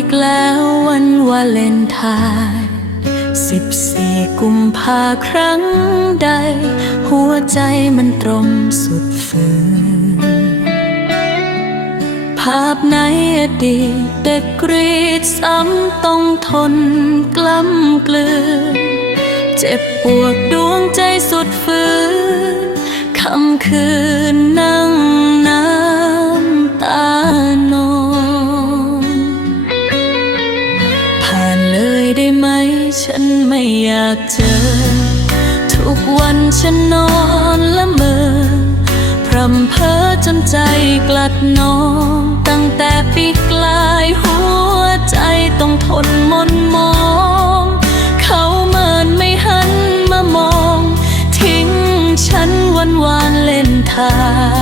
อีกแล้ววันวาเลนไทน์สิบสี่กุมภาครั้งใด หัวใจมันตรมสุดฝืน ภาพในอดีตเด็กกรีดซ้ำต้องทนกล้ำกลืน เจ็บปวดดวงใจสุดฝืน คำคืนนั่งากเจอ ทุกวันฉันนอนละเมอพรำเพ้อจนใจกลัดนอง ตั้งแต่ปีกลายหัวใจต้องทนมนมอง เขาเมินไม่หันมามอง ทิ้งฉันวันวานเล่นทาย